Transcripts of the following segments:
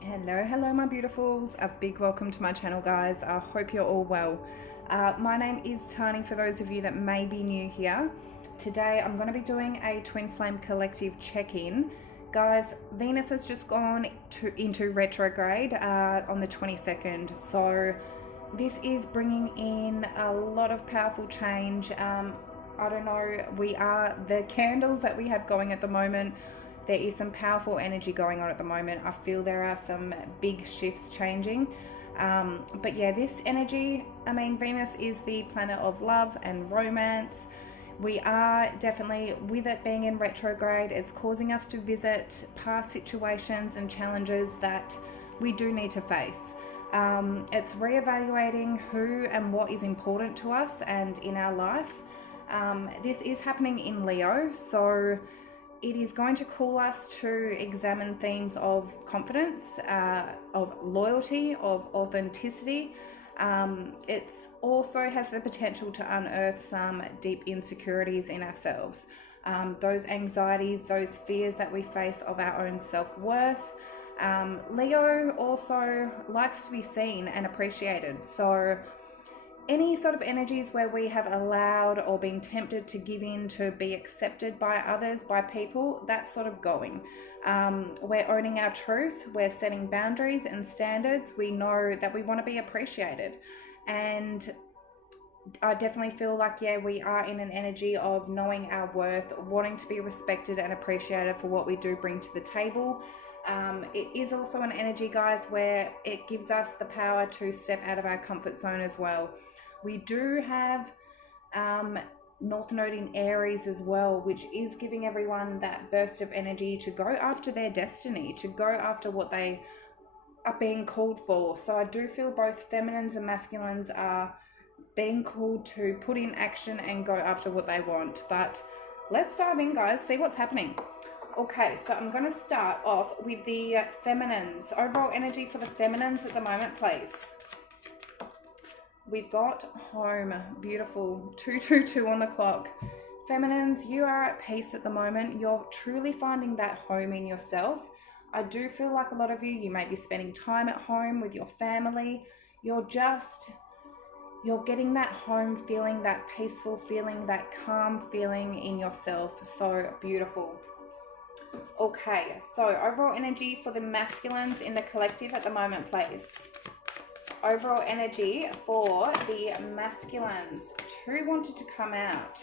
Hello, my beautifuls. A big welcome to my channel, guys. I hope you're all well. My name is Tani, for those of you that may be new here. Today, I'm going to be doing a Twin Flame Collective check-in. Guys, Venus has just gone into retrograde on the 22nd. So this is bringing in a lot of powerful change. I don't know, the candles that we have going at the moment, there is some powerful energy going on at the moment. I feel there are some big shifts changing. But yeah, this energy, Venus is the planet of love and romance. We are definitely, with it being in retrograde, it's causing us to visit past situations and challenges that we do need to face. It's reevaluating who and what is important to us and in our life. This is happening in Leo, so it is going to call us to examine themes of confidence, of loyalty, of authenticity. It also has the potential to unearth some deep insecurities in ourselves. Those anxieties, those fears that we face of our own self-worth. Leo also likes to be seen and appreciated. So any sort of energies where we have allowed or been tempted to give in to be accepted by others, by people, that's sort of going. We're owning our truth, we're setting boundaries and standards. We know that we want to be appreciated. And I definitely feel like, we are in an energy of knowing our worth, wanting to be respected and appreciated for what we do bring to the table. It is also an energy, guys, where it gives us the power to step out of our comfort zone as well. We do have North Node in Aries as well, which is giving everyone that burst of energy to go after their destiny, to go after what they are being called for. So I do feel both feminines and masculines are being called to put in action and go after what they want. But let's dive in, guys, see what's happening. Okay, so I'm going to start off with the feminines. Overall energy for the feminines at the moment, please. We've got home, beautiful, 222 on the clock. Feminines, you are at peace at the moment. You're truly finding that home in yourself. I do feel like a lot of you may be spending time at home with your family. You're getting that home feeling, that peaceful feeling, that calm feeling in yourself. So beautiful. Okay, so overall energy for the masculines in the collective at the moment, please. Overall energy for the masculines. Who wanted to come out?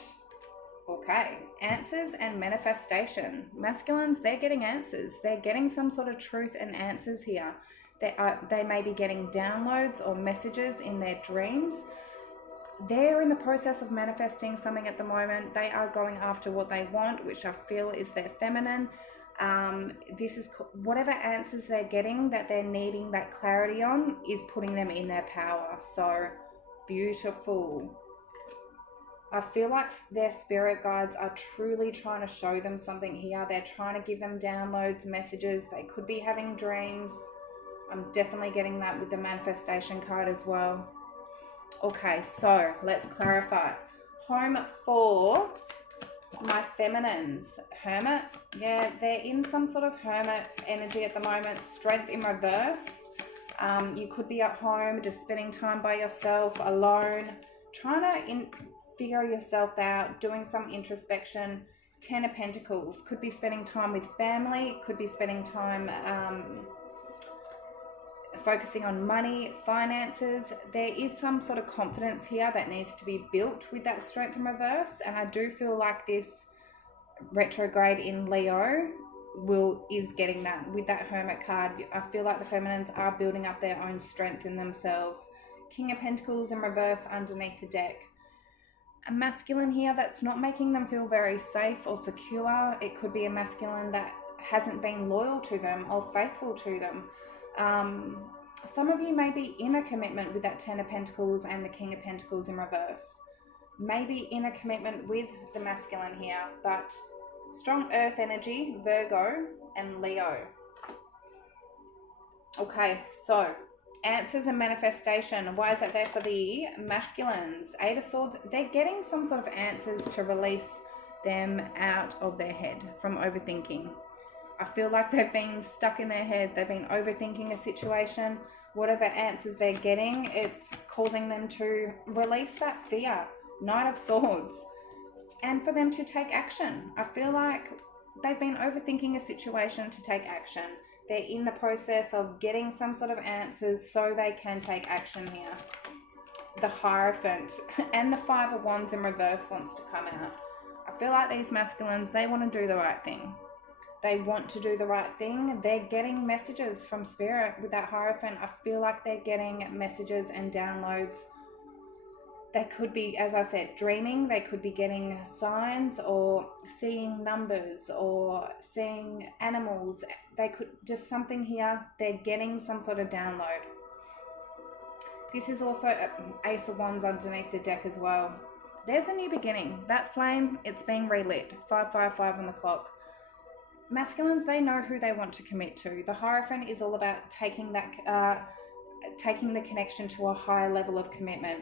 Okay, answers and manifestation. Masculines, they're getting answers. They're getting some sort of truth and answers here. They may be getting downloads or messages in their dreams. They're in the process of manifesting something at the moment. They are going after what they want, which I feel is their feminine. This is whatever answers they're getting that they're needing that clarity on is putting them in their power. So beautiful. I feel like their spirit guides are truly trying to show them something here. They're trying to give them downloads, messages. They could be having dreams. I'm definitely getting that with the manifestation card as well. Okay, so let's clarify. Home for my feminines. Hermit, yeah, they're in some sort of hermit energy at the moment. Strength in reverse. You could be at home just spending time by yourself, alone, trying to figure yourself out, doing some introspection. 10 of Pentacles, could be spending time with family, could be spending time focusing on money, finances. There is some sort of confidence here that needs to be built with that strength in reverse. And I do feel like this retrograde in Leo is getting that with that Hermit card. I feel like the feminines are building up their own strength in themselves. King of Pentacles in reverse underneath the deck. A masculine here that's not making them feel very safe or secure. It could be a masculine that hasn't been loyal to them or faithful to them. Some of you may be in a commitment with that 10 of Pentacles and the King of Pentacles in reverse. Maybe in a commitment with the masculine here, but strong earth energy, Virgo and Leo. Okay, so answers and manifestation. Why is that there for the masculines? 8 of Swords, they're getting some sort of answers to release them out of their head from overthinking. I feel like they've been stuck in their head. They've been overthinking a situation. Whatever answers they're getting, it's causing them to release that fear. Knight of Swords. And for them to take action. I feel like they've been overthinking a situation to take action. They're in the process of getting some sort of answers so they can take action here. The Hierophant and the Five of Wands in reverse wants to come out. I feel like these masculines, they want to do the right thing. They want to do the right thing. They're getting messages from Spirit with that Hierophant. I feel like they're getting messages and downloads. They could be, as I said, dreaming. They could be getting signs or seeing numbers or seeing animals. They could, just something here. They're getting some sort of download. This is also Ace of Wands underneath the deck as well. There's a new beginning. That flame, it's being relit. 555 on the clock. Masculines, they know who they want to commit to. The Hierophant is all about taking that, taking the connection to a higher level of commitment.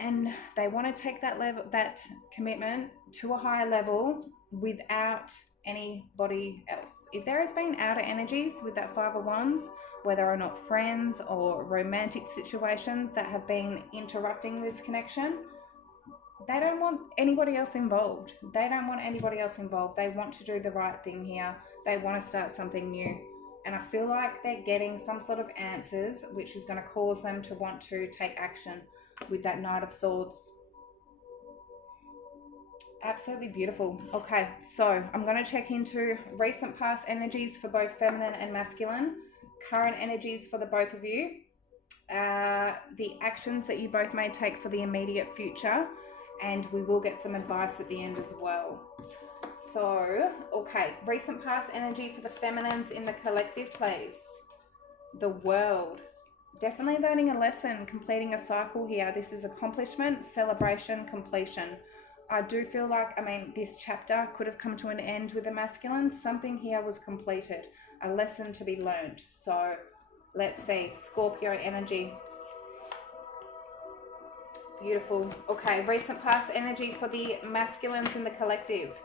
And they want to take that commitment to a higher level without anybody else. If there has been outer energies with that Five of Wands, whether or not friends or romantic situations that have been interrupting this connection, they don't want anybody else involved. They don't want anybody else involved. They want to do the right thing here. They want to start something new. And I feel like they're getting some sort of answers, which is going to cause them to want to take action with that Knight of Swords. Absolutely beautiful. Okay, so I'm going to check into recent past energies for both feminine and masculine, current energies for the both of you, the actions that you both may take for the immediate future, and we will get some advice at the end as well. So, okay, recent past energy for the feminines in the collective, please. The World. Definitely learning a lesson, completing a cycle here. This is accomplishment, celebration, completion. I do feel like, this chapter could have come to an end with the masculine. Something here was completed, a lesson to be learned. So let's see, Scorpio energy. Beautiful. Okay, recent past energy for the masculines in the collective.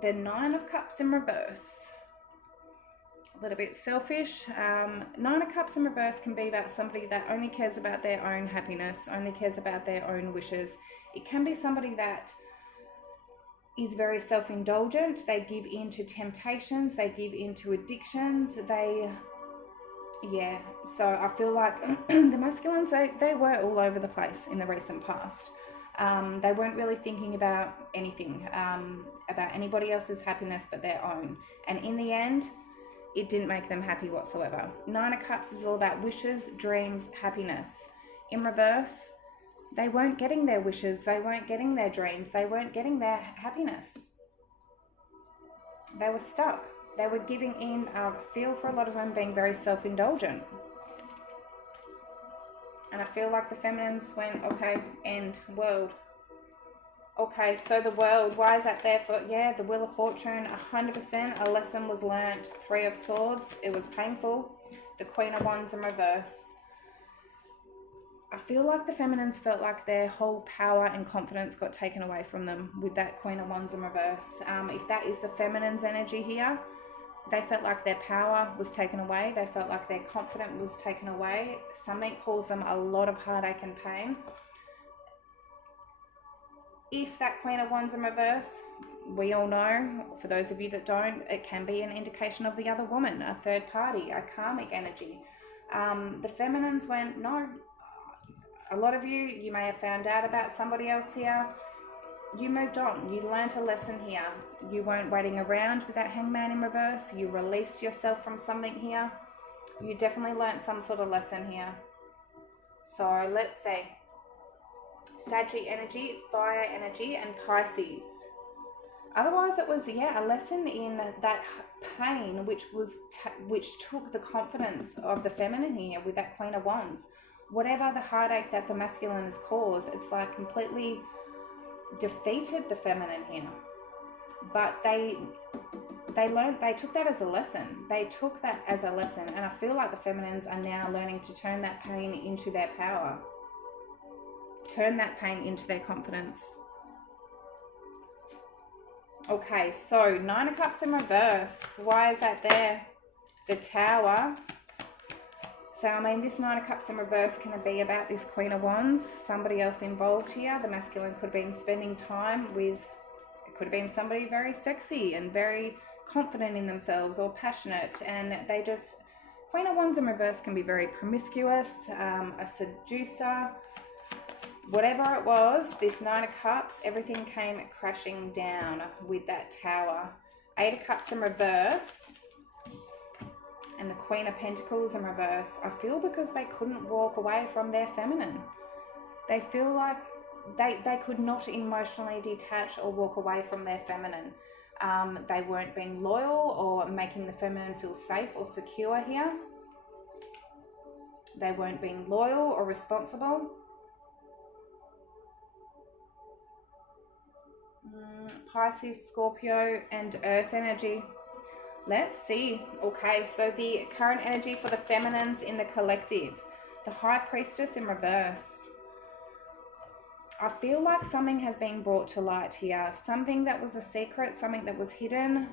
The Nine of Cups in reverse. A little bit selfish. Nine of Cups in reverse can be about somebody that only cares about their own happiness, only cares about their own wishes. It can be somebody that is very self-indulgent. They give in to temptations. They give in to addictions. So I feel like the masculines, they were all over the place in the recent past. They weren't really thinking about anything, about anybody else's happiness but their own. And in the end, it didn't make them happy whatsoever. Nine of Cups is all about wishes, dreams, happiness. In reverse, they weren't getting their wishes, they weren't getting their dreams, they weren't getting their happiness. They were stuck. They were giving in, I feel for a lot of them being very self-indulgent. And I feel like the feminines went, okay, end, World. Okay, so the World, why is that there for? Yeah, the Wheel of Fortune, 100%. A lesson was learnt. Three of Swords, it was painful. The Queen of Wands in reverse. I feel like the feminines felt like their whole power and confidence got taken away from them with that Queen of Wands in reverse. If that is the feminine's energy here, they felt like their power was taken away. They felt like their confidence was taken away. Something caused them a lot of heartache and pain. If that Queen of Wands in reverse, we all know, for those of you that don't, it can be an indication of the other woman, a third party, a karmic energy. The feminines went, no. A lot of you may have found out about somebody else here. You moved on. You learnt a lesson here. You weren't waiting around with that Hangman in reverse. You released yourself from something here. You definitely learnt some sort of lesson here. So let's see. Saggy energy, fire energy, and Pisces. Otherwise, it was, a lesson in that pain, which took the confidence of the feminine here with that Queen of Wands. Whatever the heartache that the masculine has caused, it's like completely defeated the feminine here. But they took that as a lesson. They took that as a lesson, and I feel like the feminines are now learning to turn that pain into their power. Turn that pain into their confidence. Okay, so Nine of Cups in reverse. Why is that there? The Tower. So, I mean, this Nine of Cups in reverse can be about this Queen of Wands. Somebody else involved here. The masculine could have been spending time with, it could have been somebody very sexy and very confident in themselves or passionate. And they just, Queen of Wands in reverse can be very promiscuous, a seducer. Whatever it was, this Nine of Cups, everything came crashing down with that Tower. Eight of Cups in reverse and the Queen of Pentacles in reverse. I feel because they couldn't walk away from their feminine. They feel like they could not emotionally detach or walk away from their feminine. They weren't being loyal or making the feminine feel safe or secure here. They weren't being loyal or responsible. Pisces, Scorpio, and Earth energy. Let's see. Okay, so the current energy for the feminines in the collective. The High Priestess in reverse. I feel like something has been brought to light here. Something that was a secret, something that was hidden.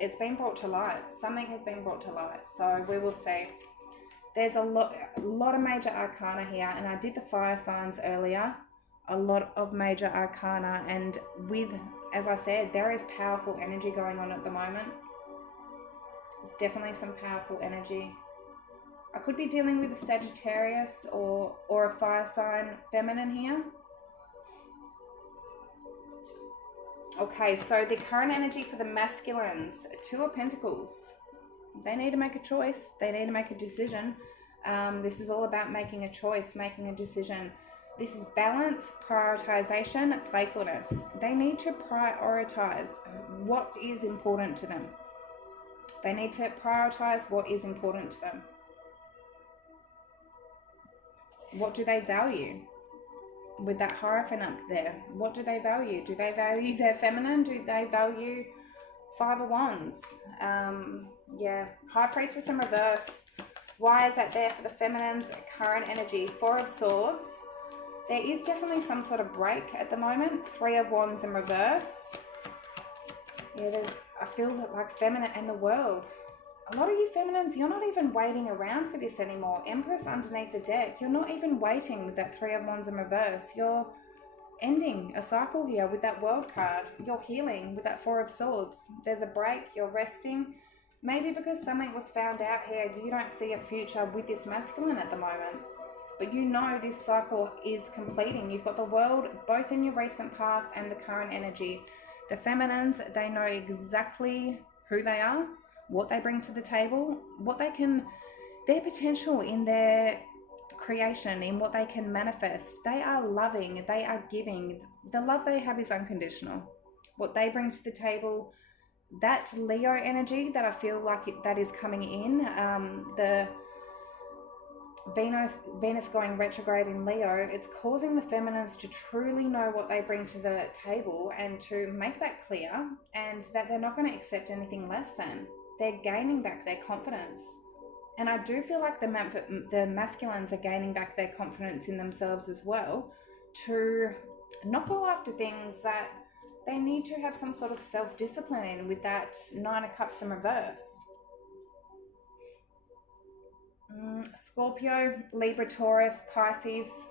It's been brought to light. Something has been brought to light. So we will see. There's a lot of major arcana here, and I did the fire signs earlier. A lot of major arcana, and with, as I said, there is powerful energy going on at the moment. It's definitely some powerful energy. I could be dealing with a Sagittarius or a fire sign feminine here. Okay, so the current energy for the masculines, Two of Pentacles. They need to make a choice. They need to make a decision. This is all about making a choice, making a decision. This is balance, prioritization, playfulness. They need to prioritize what is important to them. They need to prioritize what is important to them. What do they value? With that Hierophant up there, what do they value? Do they value their feminine? Do they value Five of Wands? Yeah, High Priestess in reverse. Why is that there for the feminines? Current energy, Four of Swords. There is definitely some sort of break at the moment. Three of Wands in reverse. Yeah, I feel that like feminine and the world. A lot of you feminines, you're not even waiting around for this anymore. Empress underneath the deck. You're not even waiting with that Three of Wands in reverse. You're ending a cycle here with that World card. You're healing with that Four of Swords. There's a break. You're resting. Maybe because something was found out here, you don't see a future with this masculine at the moment. But you know this cycle is completing. You've got the World both in your recent past and the current energy. The feminines, they know exactly who they are, what they bring to the table, what they can, their potential in their creation, in what they can manifest. They are loving, they are giving. The love they have is unconditional. What they bring to the table, that Leo energy that I feel like that is coming in, the Venus going retrograde in Leo, it's causing the feminines to truly know what they bring to the table and to make that clear, and that they're not going to accept anything less than. They're gaining back their confidence. And I do feel like the masculines are gaining back their confidence in themselves as well, to not go after things that they need to have some sort of self-discipline in with that Nine of Cups in reverse. Scorpio, Libra, Taurus, Pisces.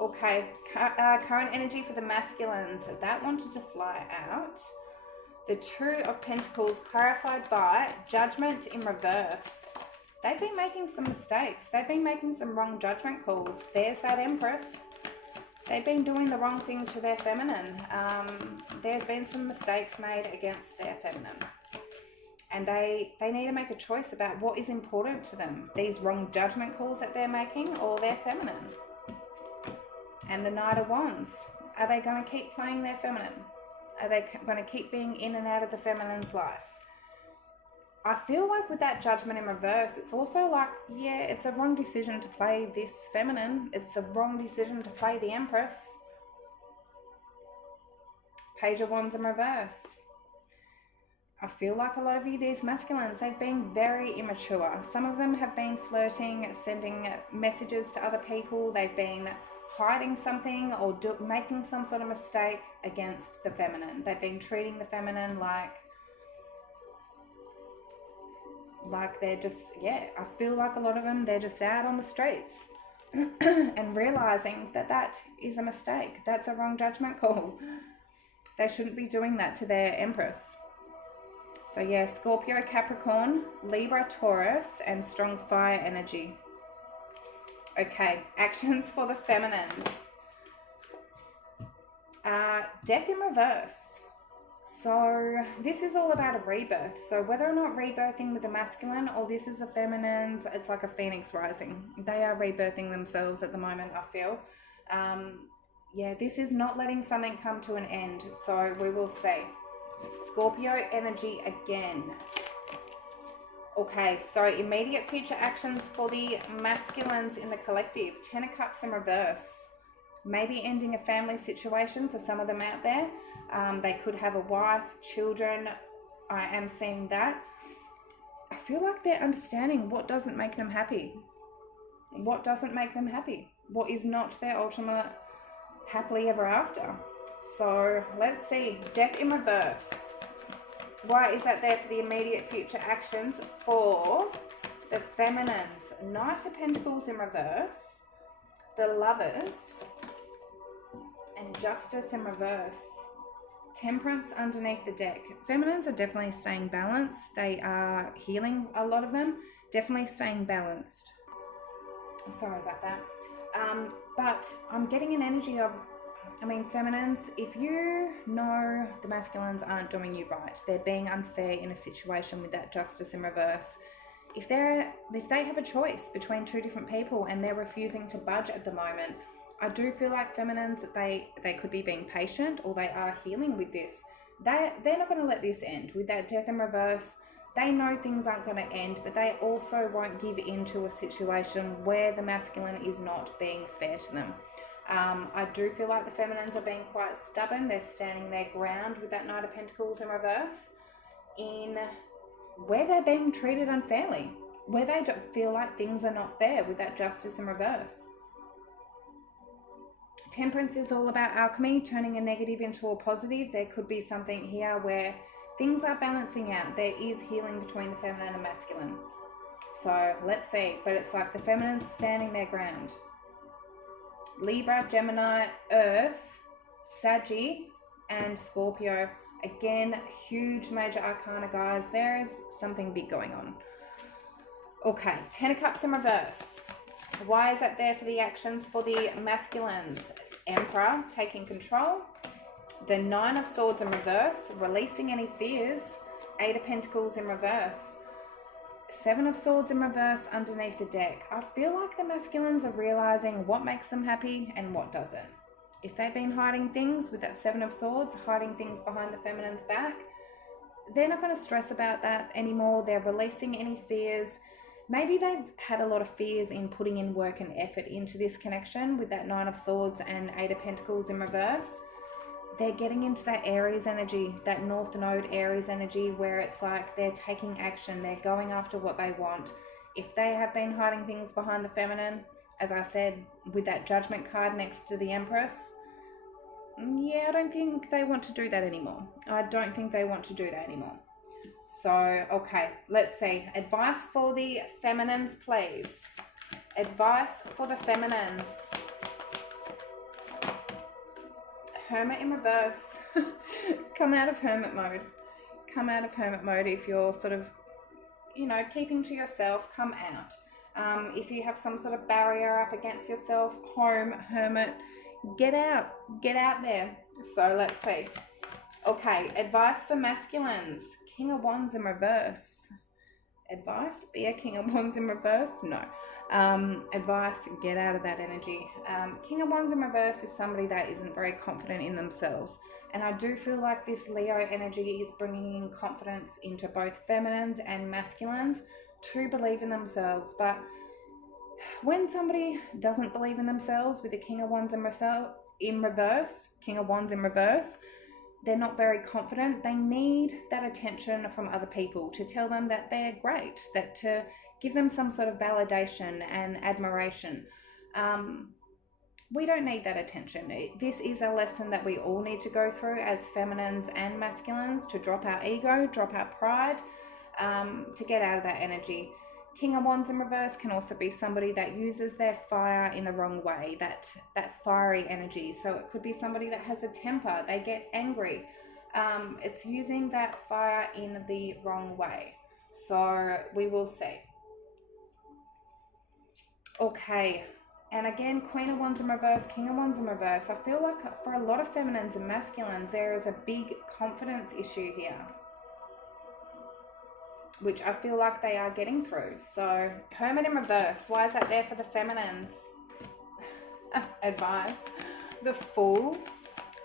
Okay, current energy for the masculines. That wanted to fly out. The Two of Pentacles clarified by Judgment in reverse. They've been making some mistakes. They've been making some wrong judgment calls. There's that Empress. They've been doing the wrong thing to their feminine. There's been some mistakes made against their feminine. And they need to make a choice about what is important to them. These wrong judgment calls that they're making, or their feminine. And the Knight of Wands. Are they going to keep playing their feminine? Are they going to keep being in and out of the feminine's life? I feel like with that Judgment in reverse, it's also like, yeah, it's a wrong decision to play this feminine. It's a wrong decision to play the Empress. Page of Wands in reverse. I feel like a lot of you, these masculines, they've been very immature. Some of them have been flirting, sending messages to other people. They've been hiding something or making some sort of mistake against the feminine. They've been treating the feminine like they're just, I feel like a lot of them, they're just out on the streets and realizing that that is a mistake. That's a wrong judgment call. They shouldn't be doing that to their Empress. So yeah, Scorpio, Capricorn, Libra, Taurus, and strong fire energy. Okay, actions for the feminines. Death in reverse. So this is all about a rebirth. So whether or not rebirthing with the masculine or this is the feminines, it's like a phoenix rising. They are rebirthing themselves at the moment, I feel. Yeah, this is not letting something come to an end. So we will see. Scorpio energy again. Okay, so immediate future actions for the masculines in the collective. Ten of Cups in reverse. Maybe ending a family situation for some of them out there. They could have a wife, children. I am seeing that. I feel like they're understanding what doesn't make them happy. What doesn't make them happy? What is not their ultimate happily ever after? So let's see. Death in reverse. Why is that there for the immediate future actions for the feminines? Knight of Pentacles in reverse. The Lovers. And Justice in reverse. Temperance underneath the deck. Feminines are definitely staying balanced. They are healing, a lot of them. Definitely staying balanced. Sorry about that. But I'm getting an energy of, feminines, if you know the masculines aren't doing you right, they're being unfair in a situation with that Justice in reverse. If they have a choice between two different people and they're refusing to budge at the moment, I do feel like feminines, they could be being patient or they are healing with this. They're not going to let this end. With that Death in reverse, they know things aren't going to end, but they also won't give in to a situation where the masculine is not being fair to them. I do feel like the feminines are being quite stubborn. They're standing their ground with that Knight of Pentacles in reverse in where they're being treated unfairly, where they don't feel like things are not fair with that Justice in reverse. Temperance is all about alchemy, turning a negative into a positive. There could be something here where things are balancing out. There is healing between the feminine and masculine. So let's see. But it's like the feminine's standing their ground. Libra, Gemini, Earth, Saggy, and Scorpio. Again, huge major arcana, guys. There is something big going on. Okay, Ten of Cups in reverse. Why is that there for the actions for the masculines? Emperor, taking control. The Nine of Swords in reverse, releasing any fears. Eight of Pentacles in reverse. Seven of Swords in reverse underneath the deck. I feel like the masculines are realizing what makes them happy and what doesn't. If they've been hiding things with that Seven of Swords, hiding things behind the feminine's back, they're not going to stress about that anymore. They're releasing any fears. Maybe they've had a lot of fears in putting in work and effort into this connection with that Nine of Swords and Eight of Pentacles in reverse. They're getting into that Aries energy, that North Node Aries energy, where it's like they're taking action. They're going after what they want. If they have been hiding things behind the feminine, as I said, with that Judgment card next to the Empress, yeah, I don't think they want to do that anymore. I don't think they want to do that anymore. So, okay, let's see. Advice for the feminines, please. Advice for the feminines. Hermit in reverse. Come out of hermit mode. Come out of hermit mode if you're sort of, keeping to yourself. Come out. If you have some sort of barrier up against yourself, home, hermit, get out. Get out there. So, let's see. Okay, advice for masculines. King of Wands in reverse. Advice? Be a King of Wands in reverse? No. Advice, get out of that energy. King of Wands in reverse is somebody that isn't very confident in themselves. And I do feel like this Leo energy is bringing in confidence into both feminines and masculines to believe in themselves. But when somebody doesn't believe in themselves with the King of Wands in reverse, King of Wands in reverse, they're not very confident. They need that attention from other people to tell them that they're great, that to give them some sort of validation and admiration. we don't need that attention. This is a lesson that we all need to go through as feminines and masculines, to drop our ego, drop our pride, to get out of that energy. King of Wands in reverse can also be somebody that uses their fire in the wrong way, that fiery energy. So it could be somebody that has a temper, they get angry. It's using that fire in the wrong way. So we will see. Okay, and again, Queen of Wands in reverse, King of Wands in reverse. I feel like for a lot of feminines and masculines, there is a big confidence issue here, which I feel like they are getting through. So Hermit in reverse, why is that there for the feminines? Advice. The Fool,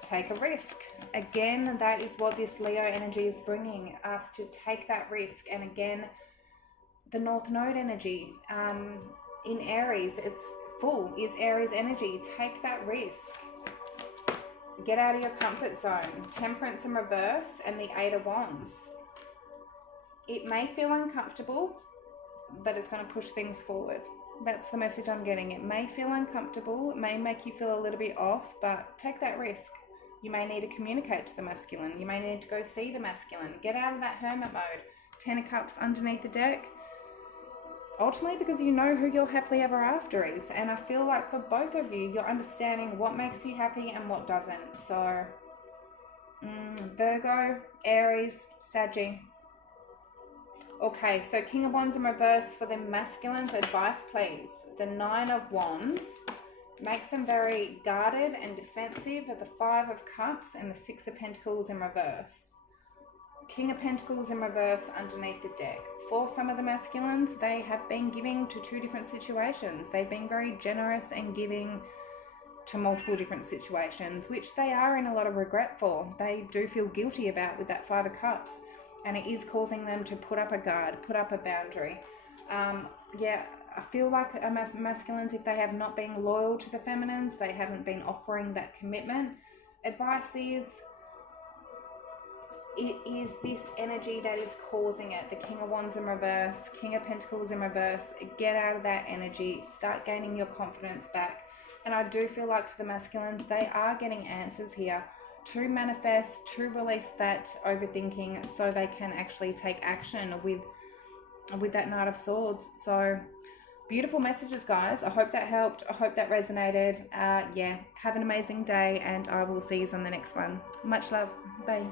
take a risk. Again, that is what this Leo energy is bringing us, to take that risk. And again, the North Node energy in Aries, it's full, is Aries energy. Take that risk. Get out of your comfort zone. Temperance in reverse and the Eight of Wands. It may feel uncomfortable, but it's going to push things forward. That's the message I'm getting. It may feel uncomfortable. It may make you feel a little bit off, but take that risk. You may need to communicate to the masculine. You may need to go see the masculine. Get out of that hermit mode. 10 of Cups underneath the deck. Ultimately, because you know who your happily ever after is. And I feel like for both of you, you're understanding what makes you happy and what doesn't. So, Virgo, Aries, Saggy. Okay, so King of Wands in reverse for the masculines. Advice, please. The Nine of Wands makes them very guarded and defensive. The Five of Cups and the Six of Pentacles in reverse. King of Pentacles in reverse underneath the deck. For some of the masculines, they have been giving to two different situations. They've been very generous and giving to multiple different situations, which they are in a lot of regret for. They do feel guilty about with that Five of Cups. And it is causing them to put up a guard, put up a boundary. Yeah, I feel like masculines, if they have not been loyal to the feminines, they haven't been offering that commitment. Advice is, it is this energy that is causing it. The King of Wands in reverse, King of Pentacles in reverse. Get out of that energy. Start gaining your confidence back. And I do feel like for the masculines, they are getting answers here to manifest, to release that overthinking, so they can actually take action with that Knight of Swords. So beautiful messages, guys. I hope that helped. I hope that resonated. Yeah, have an amazing day, and I will see you on the next one. Much love. Bye.